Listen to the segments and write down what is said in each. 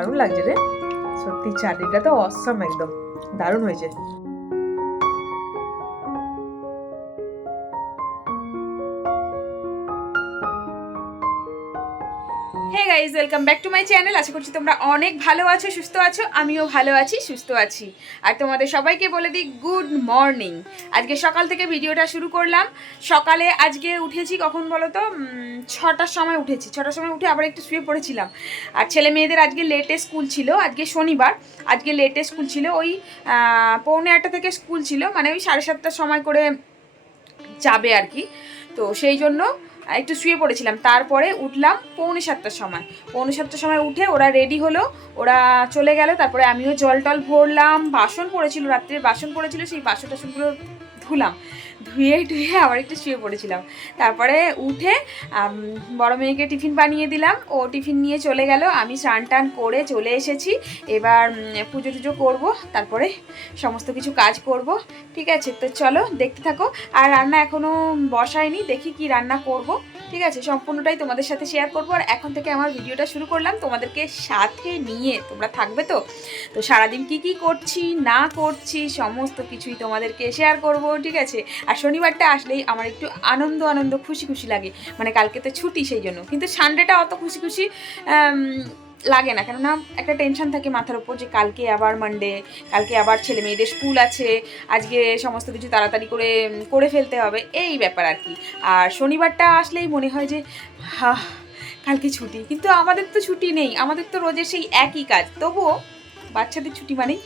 দারুণ লাগছে রে। সত্যি চাটনিটা তো অসম একদম। দারুণ হয়েছে। Hey guys welcome back to my channel আশা করছি তোমরা অনেক ভালো আছো, সুস্থ আছো, আমিও ভালো আছি, সুস্থ আছি। আর তোমাদের সবাইকে বলে দিই গুড মর্নিং আজকে সকাল থেকে ভিডিওটা শুরু করলাম। সকালে আজকে উঠেছি কখন বলো তো ছটার সময় উঠেছি। ছটার সময় উঠে আবার একটু শুয়ে পড়েছিলাম। আর ছেলে মেয়েদের আজকে লেটে স্কুল ছিল, আজকে শনিবার। আজকে লেটে স্কুল ছিল, ওই পৌনে আটটা থেকে স্কুল ছিল মানে ওই সাড়ে সাতটার সময় করে যাবে আর কি। তো সেই জন্য একটু শুয়ে পড়েছিলাম। তারপরে উঠলাম পৌনে সাতটার সময়। পৌনে সাতটার সময় উঠে ওরা রেডি হলো, ওরা চলে গেল, তারপরে আমিও জল টল ভরলাম, বাসন পড়েছিল, রাত্রে বাসন পড়েছিল, সেই বাসন টাসনগুলো ধুলাম। ধুয়ে টুয়ে আবার একটু শুয়ে পড়েছিলাম। তারপরে উঠে বড় মেয়েকে টিফিন বানিয়ে দিলাম। ও টিফিন নিয়ে চলে গেল। আমি স্নান টান করে চলে এসেছি। এবার পুজো টুজো করব, তারপরে সমস্ত কিছু কাজ করব। ঠিক আছে? তো চলো, দেখতে থাকো। আর রান্না এখনও বসায়নি। দেখি কি রান্না করব। ঠিক আছে? সম্পূর্ণটাই তোমাদের সাথে শেয়ার করব। আর এখন থেকে আমার ভিডিওটা শুরু করলাম। তোমাদেরকে সাথে নিয়ে। তোমরা থাকবে তো? তো সারাদিন কি কি করছি, না করছি, সমস্ত কিছুই তোমাদেরকে শেয়ার করব। ঠিক আছে? শনিবারটা আসলেই আমার একটু আনন্দ আনন্দ, খুশি খুশি লাগে। মানে কালকে তো ছুটি সেই জন্য। কিন্তু সানডেটা অত খুশি খুশি লাগে না। কেননা একটা টেনশন থাকে মাথার উপর যে কালকে আবার মানডে কালকে আবার ছেলে মেয়েদের স্কুল আছে, আজকে সমস্ত কিছু তাড়াতাড়ি করে করে ফেলতে হবে, এই ব্যাপার আর কি। আর শনিবারটা আসলেই মনে হয় যে হা কালকে ছুটি। কিন্তু আমাদের তো ছুটি নেই। আমাদের তো রোজের সেই একই কাজ। তবুও বাচ্চাদের ছুটি মানেই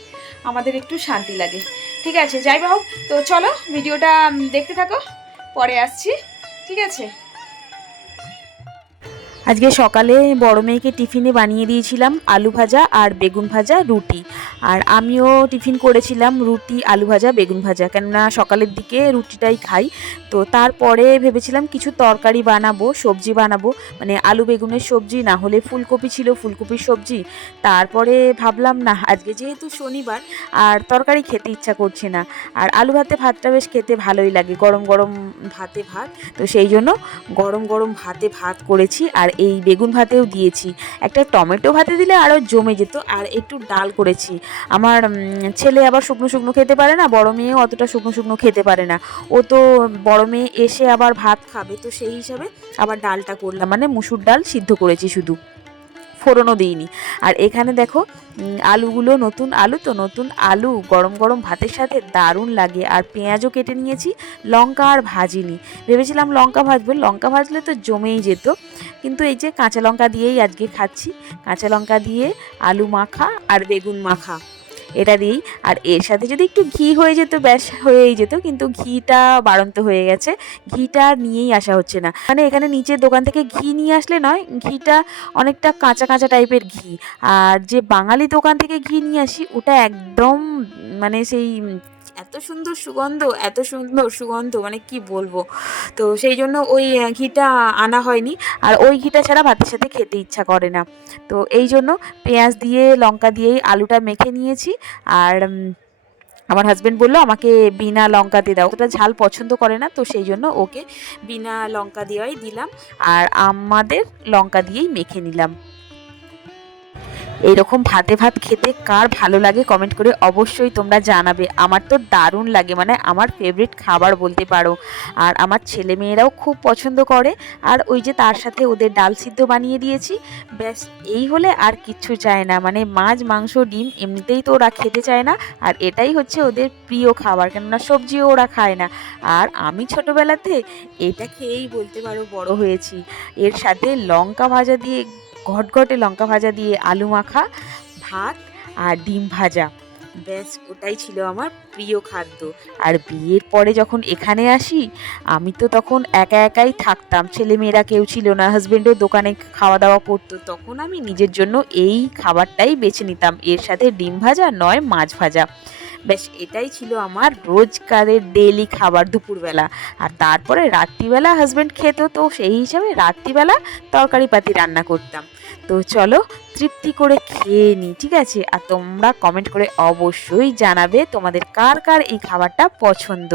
আমাদের একটু শান্তি লাগে। ঠিক আছে যাই হোক তো চলো ভিডিওটা দেখতে থাকো। পরে আসছি। ঠিক আছে? আজকে সকালে বড় মেয়েকে টিফিনে বানিয়ে দিয়েছিলাম আলু ভাজা আর বেগুন ভাজা রুটি। আর আমিও টিফিন করেছিলাম রুটি, আলু ভাজা, বেগুন ভাজা। কেননা সকালের দিকে রুটিটাই খাই। তো তারপরে ভেবেছিলাম কিছু তরকারি বানাবো, সবজি বানাবো। মানে আলু বেগুনের সবজি, না হলে ফুলকপি ছিল, ফুলকপির সবজি। তারপরে ভাবলাম, না, আজকে যেহেতু শনিবার, আর তরকারি খেতে ইচ্ছা করছে না। আর আলু ভাতে ভাতটা বেশ খেতে ভালোই লাগে, গরম গরম ভাতে ভাত। তো সেই জন্য গরম গরম ভাতে ভাত করেছি, আর এই বেগুন ভাতেও দিয়েছি। একটা টমেটো ভাতে দিলে আরও জমে যেত, আর একটু ডাল করেছি। আমার ছেলে আবার শুকনো শুকনো খেতে পারে না, বড় মেয়েও অতটা শুকনো শুকনো খেতে পারে না। ও তো বড় মেয়ে এসে আবার ভাত খাবে, তো সেই হিসাবে আবার ডালটা করলাম। মানে মুসুর ডাল সিদ্ধ করেছি শুধু। ফোড়নও দিইনি। আর এখানে দেখো আলুগুলো নতুন আলু, তো নতুন আলু গরম গরম ভাতের সাথে দারুণ লাগে। আর পেঁয়াজও কেটে নিয়েছি, লঙ্কা আর ভাজিনি। ভেবেছিলাম লঙ্কা ভাজবো, লঙ্কা ভাজলে তো জমেই যেত। কিন্তু এই যে কাঁচা লঙ্কা দিয়েই আজকে খাচ্ছি। কাঁচা লঙ্কা দিয়ে আলু মাখা আর বেগুন মাখা। এটা দিই আর এর সাথে যদি একটু ঘি হয়ে যেত, ব্যাস হয়েই যেত। কিন্তু ঘিটা বাড়ন্ত হয়ে গেছে। ঘিটা নিয়েই আসা হচ্ছে না। মানে এখানে নিচের দোকান থেকে ঘি নিয়ে আসলে নয়, ঘিটা অনেকটা কাঁচা কাঁচা টাইপের ঘি। আর যে বাঙালি দোকান থেকে ঘি নিয়ে আসি, ওটা একদম মানে সেই এত সুন্দর সুগন্ধ, এত সুন্দর সুগন্ধ মানে কি বলব? তো সেই জন্য ওই ঘিটা আনা হয়নি। আর ওই ঘিটা ছাড়া ভাতের সাথে খেতে ইচ্ছা করে না। তো এই জন্য পেঁয়াজ দিয়ে, লঙ্কা দিয়েই আলুটা মেখে নিয়েছি। আর আমার হাজবেন্ড বলল, আমাকে বিনা লঙ্কা দিয়ে দাও। ওটা ঝাল পছন্দ করে না, তো সেই জন্য ওকে বিনা লঙ্কা দেওয়াই দিলাম। আর আমাদের লঙ্কা দিয়েই মেখে নিলাম। এইরকম ভাতে ভাত খেতে কার ভালো লাগে কমেন্ট করে অবশ্যই তোমরা জানাবে। আমার তো দারুণ লাগে মানে আমার ফেভারিট খাবার বলতে পারো। আর আমার ছেলে মেয়েরাও খুব পছন্দ করে। আর ওই যে তার সাথে ওদের ডাল সিদ্ধ বানিয়ে দিয়েছি, ব্যাস এই হলে আর কিচ্ছু চায় না। মানে মাছ, মাংস, ডিম এমনিতেই তো ওরা খেতে চায় না। আর এটাই হচ্ছে ওদের প্রিয় খাবার, কেননা সবজিও ওরা খায় না। আর আমি ছোটোবেলাতে এটা খেয়েই বলতে পারো বড় হয়েছি। এর সাথে লঙ্কা ভাজা দিয়ে ঘটঘটে লঙ্কা ভাজা দিয়ে আলু মাখা, ভাত আর ডিম ভাজা। ব্যাস, ওটাই ছিল আমার প্রিয় খাদ্য। আর বিয়ের পরে যখন এখানে আসি, আমি তো তখন একা একাই থাকতাম। ছেলে মেয়েরা কেউ ছিল না হাজবেন্ডও দোকানে খাওয়া দাওয়া করতো। তখন আমি নিজের জন্য এই খাবারটাই বেছে নিতাম। এর সাথে ডিম ভাজা, নয় মাছ ভাজা। ব্যাস এটাই ছিল আমার রোজকারের ডেলি খাবার দুপুরবেলা। আর তারপরে রাত্রিবেলা হাজব্যান্ড খেত, তো সেই হিসাবে রাত্রিবেলা তরকারি পাতি রান্না করতাম। তো চলো, তৃপ্তি করে খেয়ে নিই ঠিক আছে? আর তোমরা কমেন্ট করে অবশ্যই জানাবে তোমাদের কার কার এই খাবারটা পছন্দ।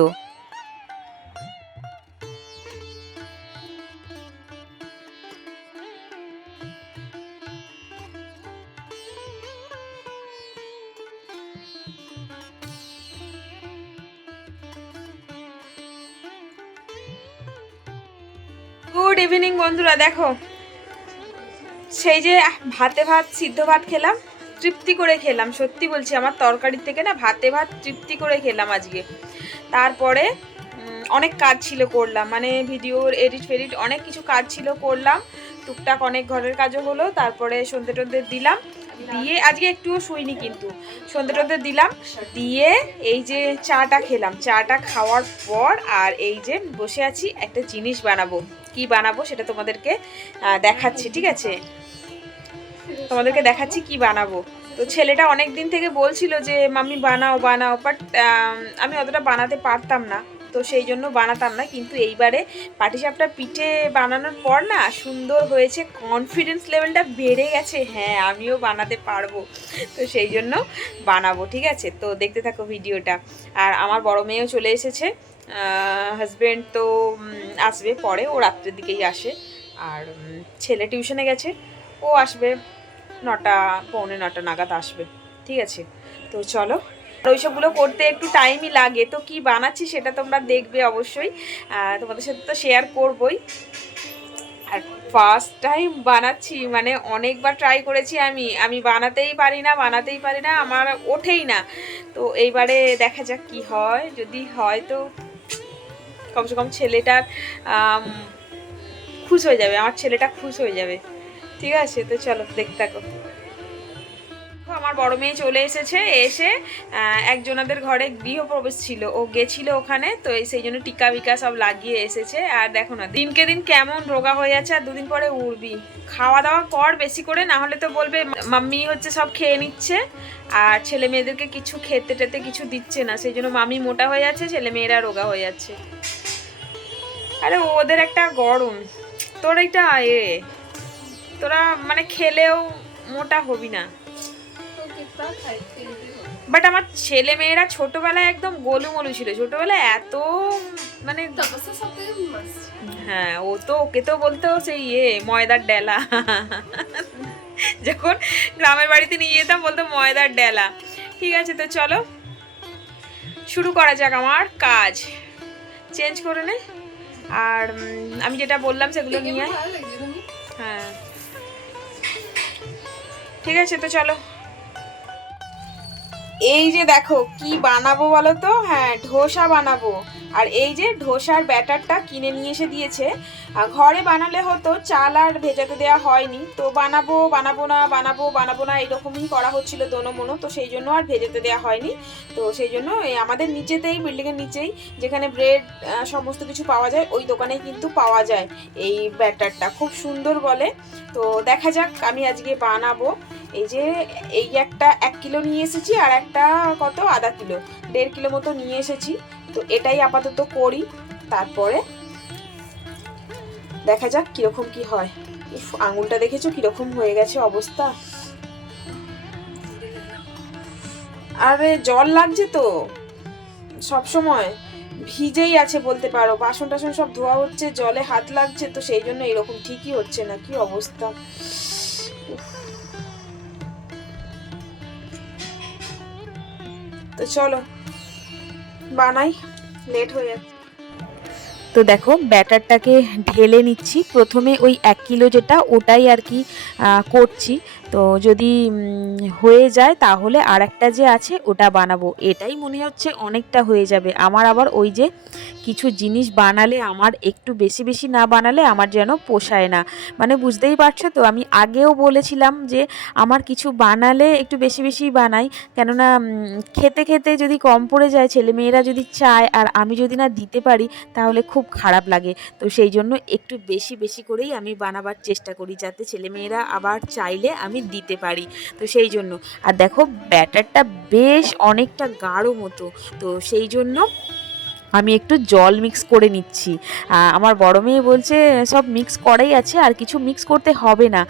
গুড ইভিনিং বন্ধুরা, দেখো। সেই যে ভাতে ভাত, সিদ্ধ ভাত খেলাম, তৃপ্তি করে খেলাম, সত্যি বলছি, আমার তরকারির থেকে না ভাতে ভাত তৃপ্তি করে খেলাম আজকে। তারপরে অনেক কাজ ছিল করলাম মানে ভিডিওর এডিট ফেডিট অনেক কিছু কাজ ছিল করলাম, টুকটাক অনেক ঘরের কাজও হলো, তারপরে সন্ধ্যে টন্ধে দিলাম দিয়ে আজকে একটুও শুইনি কিন্তু। সন্ধে টন্ধে দিলাম, দিয়ে এই যে চাটা খেলাম। চাটা খাওয়ার পর আর এই যে বসে আছি, একটা জিনিস বানাবো। কি বানাবো সেটা তোমাদেরকে দেখাচ্ছি, ঠিক আছে? তোমাদেরকে দেখাচ্ছি কি বানাবো। তো ছেলেটা অনেক দিন থেকে বলছিল যে, মাম্মি, বানাও বানাও। বাট আমি অতটা বানাতে পারতাম না। তো সেই জন্য বানাতাম না। কিন্তু এইবারে পাটিসাপটা পিঠে বানানোর পর না সুন্দর হয়েছে কনফিডেন্স লেভেলটা বেড়ে গেছে। হ্যাঁ আমিও বানাতে পারব। তো সেই জন্য বানাবো, ঠিক আছে? তো দেখতে থাকো ভিডিওটা। আর আমার বড় মেয়েও চলে এসেছে। হাজব্যান্ড তো আসবে পরে, ও রাত্রের দিকেই আসে। আর ছেলে টিউশনে গেছে। ও আসবে নটা, পৌনে নটা নাগাদ আসবে। ঠিক আছে? তো চলো ওইসবগুলো করতে একটু টাইমই লাগে। তো কি বানাচ্ছি সেটা তোমরা দেখবে অবশ্যই। তোমাদের সাথে তো শেয়ার করবই। আর ফার্স্ট টাইম বানাচ্ছি মানে অনেকবার ট্রাই করেছি আমি। আমি বানাতেই পারি না, বানাতেই পারি না, আমার ওঠেই না। তো এইবারে দেখা যাক কি হয়। যদি হয় তো কমসে কম ছেলেটার খুশ হয়ে যাবে, আমার ছেলেটা খুশ হয়ে যাবে। ঠিক আছে? তো চলো, দেখতে থাকো। দেখো, আমার বড় মেয়ে চলে এসেছে এসে একজনাদের ঘরে গৃহপ্রবেশ ছিল। ও গেছিল ওখানে তো সেই জন্য টিকা বিকা সব লাগিয়ে এসেছে। আর দেখো না দিনকে দিন কেমন রোগা হয়ে যাচ্ছে আর দুদিন পরে উড়বি। খাওয়া দাওয়া কর বেশি করে না হলে তো বলবে মাম্মি হচ্ছে সব খেয়ে নিচ্ছে। আর ছেলে মেয়েদেরকে কিছু খেতে টেতে কিছু দিচ্ছে না সেই জন্য মামি মোটা হয়ে যাচ্ছে ছেলে মেয়েরা রোগা হয়ে যাচ্ছে। আরে ওদের একটা গরম। তোর এইটা এ তোরা মানে খেলেও মোটা হবি না। বাট আমার ছেলে মেয়েরা ছোটবেলায় একদম গোলুমলু ছিল। ছোটবেলায় এত মানে হ্যাঁ ও তো ওকে তো বলতো সেই ইয়ে ময়দার ডেলা। যখন গ্রামের বাড়িতে নিয়ে যেতাম বলতো ময়দার ডেলা। ঠিক আছে তো চলো। শুরু করা যাক আমার কাজ। চেঞ্জ করে নে। আর আমি যেটা বললাম সেগুলো নিয়ে হ্যাঁ। ঠিক আছে তো চলো। এই যে দেখো কি বানাবো বলো তো? হ্যাঁ ধোসা বানাবো। আর এই যে ধোসার ব্যাটারটা কিনে নিয়ে এসে দিয়েছে ঘরে বানালে হতো চাল আর ভেজাতে দেওয়া হয়নি। তো বানাবো বানাবো না, বানাবো বানাবো না, এরকমই করা হচ্ছিল দোনো মনো তো সেই জন্য আর ভেজাতে দেওয়া হয়নি। তো সেই জন্য এই আমাদের নিচেতেই বিল্ডিংয়ের নিচেই যেখানে ব্রেড সমস্ত কিছু পাওয়া যায়, ওই দোকানেই কিন্তু পাওয়া যায় এই ব্যাটারটা। খুব সুন্দর বলে। তো দেখা যাক আমি আজকে বানাবো। এই যে, এই একটা এক কিলো নিয়ে এসেছি আর একটা কত? আধা কিলো। দেড় কিলো মতো নিয়ে এসেছি। তো এটাই আপাতত করি। তারপরে দেখা যাক কীরকম কি হয়। উফ, আঙুলটা দেখেছ কীরকম হয়ে গেছে অবস্থা? আরে জল লাগছে তো। সব সময় ভিজেই আছে বলতে পারো। বাসন টাসন সব ধোয়া হচ্ছে জলে হাত লাগছে তো সেই জন্য এরকম ঠিকই হচ্ছে না। কি অবস্থা? তো চলো বানাই লেট হয়ে যাচ্ছে। তো দেখো, ব্যাটারটাকে ঢেলে নিচ্ছি। প্রথমে ওই এক কিলো যেটা, ওটাই আর কি করছি। তো যদি হয়ে যায় তাহলে আর একটা যে আছে ওটা বানাবো। এটাই মনে হচ্ছে অনেকটা হয়ে যাবে। আমার আবার ওই যে কিছু জিনিস বানালে, আমার একটু বেশি বেশি না বানালে আমার যেন পোষায় না। মানে বুঝতেই পারছ তো, আমি আগেও বলেছিলাম যে আমার কিছু বানালে একটু বেশি বেশি বানাই। কেননা খেতে খেতে যদি কম পড়ে যায়, ছেলেমেয়েরা যদি চায় আর আমি যদি না দিতে পারি, তাহলে খুব খারাপ লাগে। তো সেই জন্য একটু বেশি বেশি করেই আমি বানাবার চেষ্টা করি, যাতে ছেলেমেয়েরা আবার চাইলে আমি দিতে পারি। তো সেই জন্য। আর দেখো ব্যাটারটা বেশ অনেকটা গাঢ় মতো। তো সেই জন্য আমি একটু জল মিক্স করে নিচ্ছি। আমার বড় মেয়ে বলছে সব মিক্স করাই আছে আর কিছু মিক্স করতে হবে না।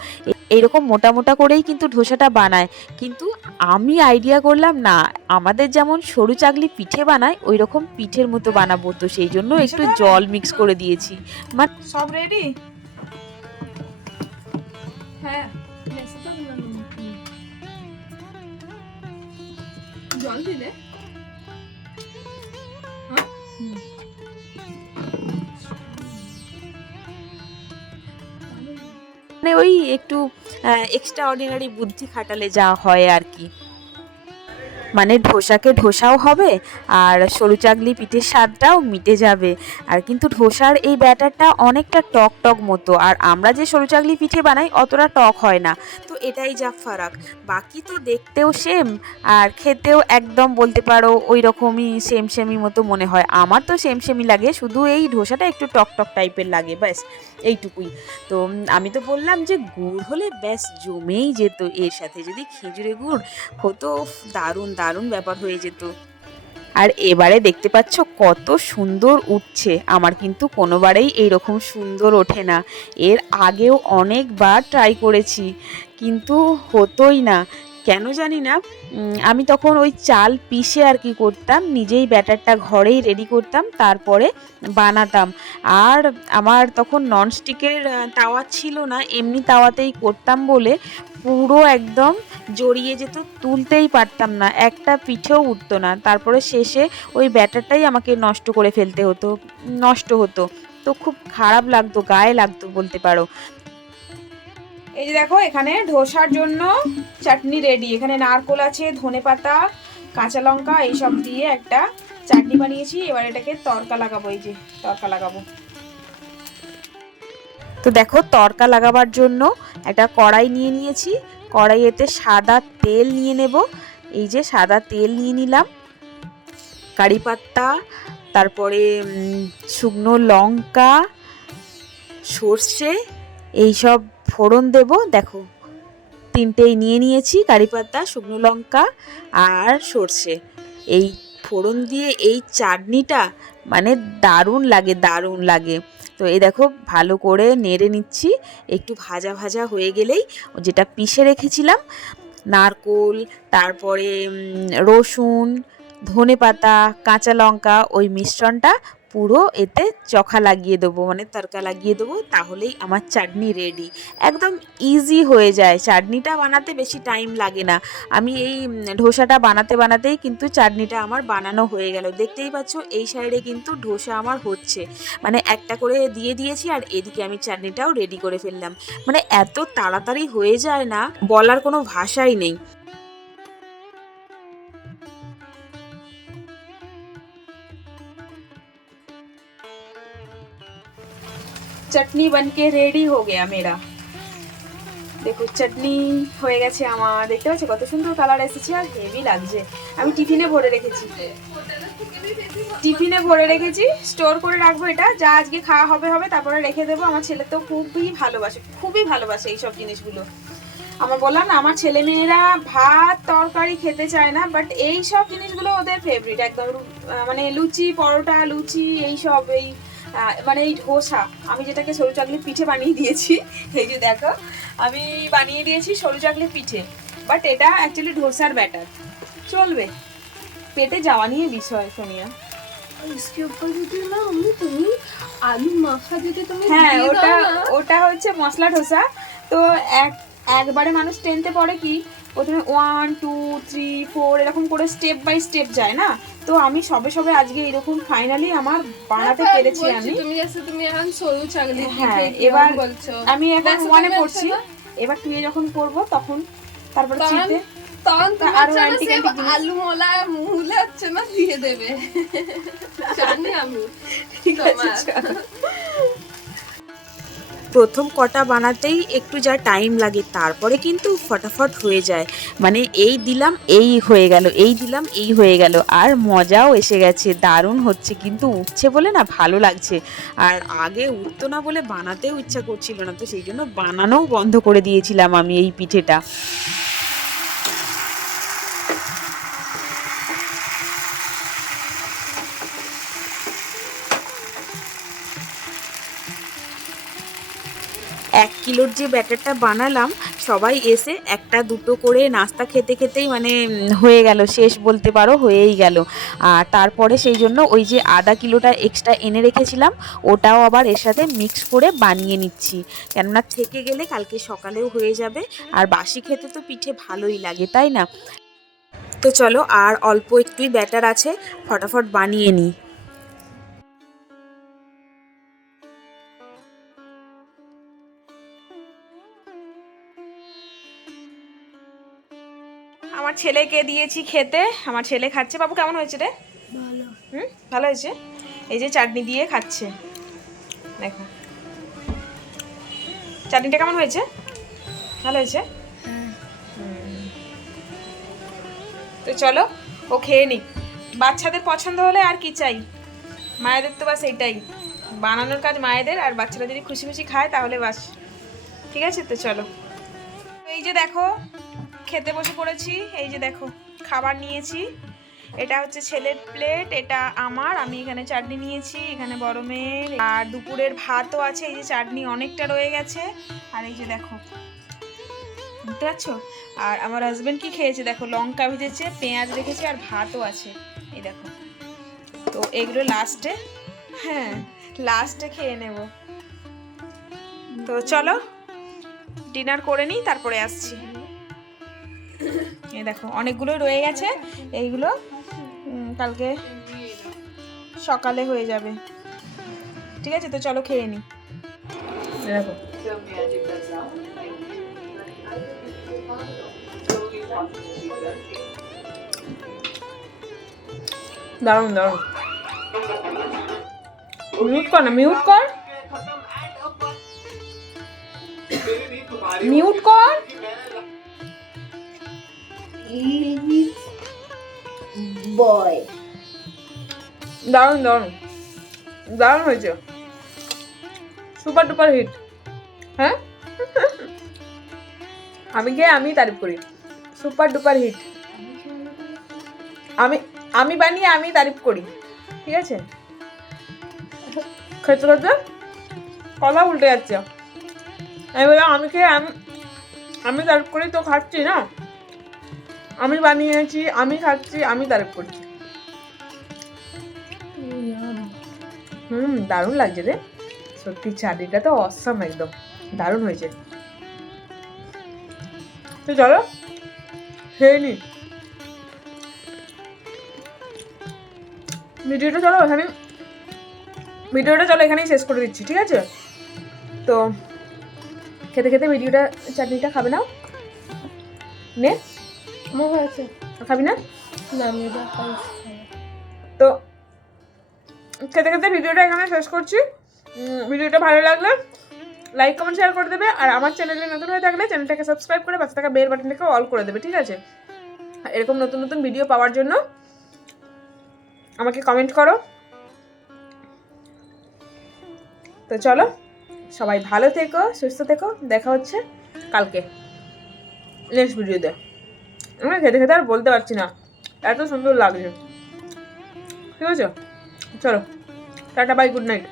এইরকম মোটা মোটা করেই কিন্তু ধোসাটা বানায়। কিন্তু আমি আইডিয়া করলাম না আমাদের যেমন সরু চাকলি পিঠে বানায় ওই রকম পিঠের মতো বানাবো। তো সেই জন্য একটু জল মিক্স করে দিয়েছি। সব রেডি হ্যাঁ। জল দিলে? হ্যাঁ? মানে ওই একটু এক্সট্রা অর্ডিনারি বুদ্ধি খাটালে যা হয় আর কি। মানে ধোসাকে ধোসাও হবে আর সরু চাগলি পিঠের স্বাদটাও মিটে যাবে। আর কিন্তু ধোসার এই ব্যাটারটা অনেকটা টক টক মতো আর আমরা যে সরু চাগলি পিঠে বানাই অতটা টক হয় না। তো এটাই যা ফারাক। বাকি তো দেখতেও সেম আর খেতেও একদম বলতে পারো ওই রকমই সেম সেমই মতো মনে হয়। আমার তো সেম সেমই লাগে, শুধু এই ধোসাটা একটু টক টক টাইপের লাগে, ব্যাস, এইটুকুই। তো আমি তো বললাম যে গুড় হলে ব্যাস জমেই যেত। এর সাথে যদি খেজুরে গুড় হতো দারুণ দারুণ ব্যাপার হয়ে যেত। আর এবারে দেখতে পাচ্ছ কত সুন্দর উঠছে। আমার কিন্তু কোনোবারেই এইরকম সুন্দর ওঠে না। এর আগেও অনেকবার ট্রাই করেছি। কিন্তু হতোই না। কেন জানি না আমি তখন ওই চাল পিষে আর কি করতাম, নিজেই ব্যাটারটা ঘরেই রেডি করতাম, তারপরে বানাতাম। আর আমার তখন ননস্টিকের তাওয়া ছিল না, এমনি তাওয়াতেই করতাম বলে পুরো একদম জড়িয়ে যেত, তুলতেই পারতাম না, একটা পিঠেও উঠতো না। তারপরে শেষে ওই ব্যাটারটাই আমাকে নষ্ট করে ফেলতে হতো, নষ্ট হতো। তো খুব খারাপ লাগতো, গায়ে লাগতো বলতে পারো। এই যে দেখো, এখানে ধোসার জন্য চাটনি রেডি এখানে নারকোল আছে, ধনে পাতা, কাঁচা লঙ্কা, এইসব দিয়ে একটা চাটনি বানিয়েছি। এবার এটাকে তরকা লাগাবো, এই যে তরকা লাগাবো। তো দেখো, তরকা লাগাবার জন্য একটা কড়াই নিয়ে নিয়েছি। কড়াইয়েতে সাদা তেল নিয়ে নেব। এই যে সাদা তেল নিয়ে নিলাম। কারি পাত্তা, তারপরে শুকনো লঙ্কা, সর্ষে, এইসব ফোড়ন দেব, দেখো। তিনটেই নিয়ে নিয়েছি, কারি পাতা, শুকনো লঙ্কা আর সর্ষে। এই ফোড়ন দিয়ে এই চাটনিটা মানে দারুণ লাগে দারুণ লাগে। তো এই দেখো, ভালো করে নেড়ে নিচ্ছি। একটু ভাজা ভাজা হয়ে গেলেই যেটা পিষে রেখেছিলাম, নারকোল, তারপরে রসুন ধনে পাতা কাঁচা লঙ্কা, ওই মিশ্রণটা পুরো এতে চখা লাগিয়ে দেবো মানে তরকা লাগিয়ে দেবো, তাহলেই আমার চাটনি রেডি একদম ইজি হয়ে যায়। চাটনিটা বানাতে বেশি টাইম লাগে না। আমি এই ধোসাটা বানাতে বানাতেই কিন্তু চাটনিটা আমার বানানো হয়ে গেল। দেখতেই পাচ্ছ, এই সাইডে কিন্তু ধোসা আমার হচ্ছে। মানে একটা করে দিয়ে দিয়েছি আর এদিকে আমি চাটনিটাও রেডি করে ফেললাম। মানে এত তাড়াতাড়ি হয়ে যায় না, বলার কোনো ভাষাই নেই। চাটনি বানকে রেডি হো গেয়া মেরা দেখো চাটনি হয়ে গেছে আমার। দেখতে পাচ্ছি কত সুন্দর কালার এসেছে? আর হেভি লাগছে। আমি টিফিনে ভরে রেখেছি। টিফিনে ভরে রেখেছি। স্টোর করে রাখব এটা। যা আজকে খাওয়া হবে হবে, তারপরে রেখে দেবো। আমার ছেলে তো খুবই ভালোবাসে খুবই ভালোবাসে এইসব জিনিসগুলো। আমার বললাম আমার ছেলে মেয়েরা ভাত, তরকারি খেতে চায় না বাট এই সব জিনিসগুলো ওদের ফেভারিট একদম মানে লুচি, পরোটা, লুচি এই সব এই মানে এই ধোসা আমি যেটাকে সরু চাকলি পিঠে বানিয়ে দিয়েছি এই যে দেখো আমি বানিয়ে দিয়েছি সরু চাকলি পিঠে বাট এটা অ্যাকচুয়ালি ধোসার ব্যাটার চলবে পেটে যাওয়া নিয়ে বিষয় সোনিয়া इसके ऊपर যদি না আমি তুমি আলু মাখা যদি তুমি হ্যাঁ দিয়ে ওটা দাও না ওটা হচ্ছে মশলা ধোসা তো এক একবারে মানুষ টেনতে পড়ে কি? প্রথমে ওয়ান টু থ্রি ফোর এরকম করে স্টেপ বাই স্টেপ যায় না? তো আমি সবে সবে আজকে এরকম ফাইনালি আমার বানাতে পেরেছি আমি। তুমি তুমি এখন সরু চাগলি হ্যাঁ, এবার আমি এখন ওয়ানে পড়ছি। এবার তুই যখন করব তখন তারপর চিতে তখন আরও। আলু মোলা মুহলে হচ্ছে না দিয়ে দেবে। জানি আমি। ঠিক আছে। প্রথম কটা বানাতেই একটু যা টাইম লাগে, তারপরে কিন্তু ফটাফট হয়ে যায়। মানে এই দিলাম, এই হয়ে গেল, এই দিলাম, এই হয়ে গেল, আর মজাও এসে গেছে, দারুণ হচ্ছে, কিন্তু উঠছে বলে না ভালো লাগছে। আর আগে উঠতো না বলে বানাতেও ইচ্ছা করছিল না, তো সেই জন্য বানানোও বন্ধ করে দিয়েছিলাম আমি এই পিঠেটা। এক কিলোর যে ব্যাটারটা বানালাম, সবাই এসে একটা দুটো করে নাস্তা খেতে খেতেই মানে হয়ে গেল, শেষ বলতে পারো, হয়েই গেল। আর তারপরে সেই জন্য ওই যে আধা কিলোটা এক্সট্রা এনে রেখেছিলাম, ওটাও আবার এর সাথে মিক্স করে বানিয়ে নিচ্ছি। কেননা থেকে গেলে কালকে সকালেও হয়ে যাবে, আর বাসি খেতে তো পিঠে ভালোই লাগে, তাই না? তো চলো, আর অল্প একটুই ব্যাটার আছে, ফটাফট বানিয়ে নিই। ছেলেকে দিয়েছি খেতে। আমার ছেলে খাচ্ছে। বাবু কেমন হয়েছে রে? ভালো। হুম? ভালো হয়েছে? এই যে চাটনি দিয়ে খাচ্ছে। দেখো। চাটনিটা কেমন হয়েছে? ভালো হয়েছে? তো চলো ও খেয়ে নিক। বাচ্চাদের পছন্দ হলে আর কি চাই? মায়েদের তো বাস এইটাই বানানোর কাজ মায়েদের আর বাচ্চারা যদি খুশি খুশি খায় তাহলে বাস। ঠিক আছে? তো চলো। এই যে দেখো খেতে বসে পড়েছি। এই যে দেখো, খাবার নিয়েছি। এটা হচ্ছে ছেলের প্লেট এটা আমার। আমি এখানে চাটনি নিয়েছি, এখানে বড় মেয়ের। আর দুপুরের ভাতও আছে, এই যে চাটনি অনেকটা রয়ে গেছে। আর এই যে দেখো, বুঝতে পারছ? আর আমার হাজব্যান্ড কি খেয়েছে? দেখো, লঙ্কা ভেজেছে, পেঁয়াজ রেখেছে, আর ভাতও আছে। এই দেখো, তো এগুলো লাস্টে হ্যাঁ লাস্টে খেয়ে নেব। তো চলো ডিনার করে নিই, তারপরে আসছি। এই দেখো অনেকগুলো রয়ে গেছে। এইগুলো কালকে সকালে হয়ে যাবে। ঠিক আছে, তো চলো খেয়ে এই দেখো। দারুণ দারুণ মিউট কর না মিউট কর। মিউট কর। বয় দারুণ দারুণ দারুণ হয়েছে। সুপার ডুপার হিট হ্যাঁ? আমি খেয়ে আমি তারিফ করি। সুপার ডুপার হিট আমি আমি বানিয়ে আমি তারিফ করি। ঠিক আছে? খেতে খেতে কথা উল্টে যাচ্ছে। আমি বললাম, আমি খেয়ে আমি আমি তারিফ করি, তো খাচ্ছি না? আমি বানিয়েছি, আমি খাচ্ছি, আমি তারিফ করছি। হুম, দারুণ লাগছে রে। সত্যি, চাটনিটা তো অসম একদম। দারুণ হয়েছে। তো চলো, খেয়ে নি। ভিডিওটা চলো এখানে ভিডিওটা চলো এখানেই শেষ করে দিচ্ছি, ঠিক আছে? তো, খেতে খেতে ভিডিওটা, চাটনিটা খাবে না নে। আমার হয়েছে খাবি না? না আমি তো খেতে খেতে ভিডিওটা এখানে শেষ করছি। ভিডিওটা ভালো লাগলে লাইক কমেন্ট শেয়ার করে দেবে। আর আমার চ্যানেলে নতুন হয়ে থাকলে চ্যানেলটাকে সাবস্ক্রাইব করে পাশে থাকা বেল বাটনটাকে অল করে দেবে ঠিক আছে? এরকম নতুন নতুন ভিডিও পাওয়ার জন্য আমাকে কমেন্ট করো। তো চলো সবাই ভালো থেকো সুস্থ থেকো। দেখা হচ্ছে কালকে নেক্সট ভিডিওতে আমি খেতে খেতে আর বলতে পারছি না। এত সুন্দর লাগছে। ঠিক আছে চলো, টাটা বাই গুড নাইট